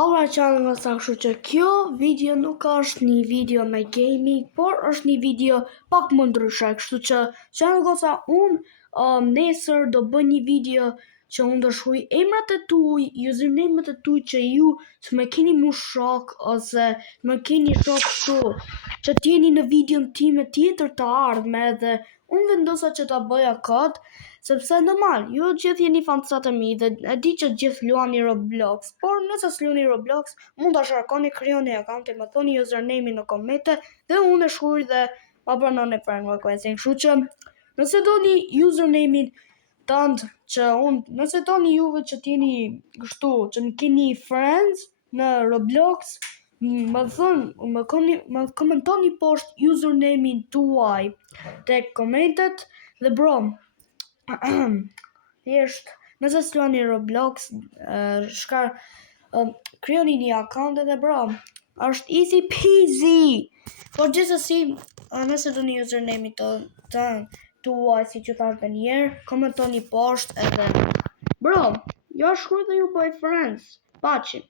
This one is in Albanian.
Allra që nga sa kështu që kjo video nuk është një video me gaming, por është një video pak më ndryshe, kështu që nga goca unë nesër do bëj një video që unë do shkruaj emrat e tuaj, username-et e tuaj që ju të më keni mu shok ose më keni shok kështu që t'jeni në videon time tjetër të ardhme dhe unë vendosa që ta bëja kët, sepse normal, ju gjithë jeni fansat e mi dhe e di që gjithë luani Roblox, por nëse s'luani Roblox, mund ta sharkoni, krijoni akauntin, më thoni username-in në komente dhe unë e shkruaj dhe ma pranoni friend request-in. Kështu që nëse doni username-in tant që unë, nëse doni juve që t'jeni kështu, që në keni friends në Roblox, më komentoni poshtë username-in tuaj tek komentet dhe bro, thjesht nëse s'luani Roblox, krijoni një akaunt dhe bro, është easy peasy. Por gjithsesi, nëse doni username-in tuaj si që thash edhe një herë, komentoni poshtë edhe bro, ja shkruaj dhe ju bëj friends. Paçi.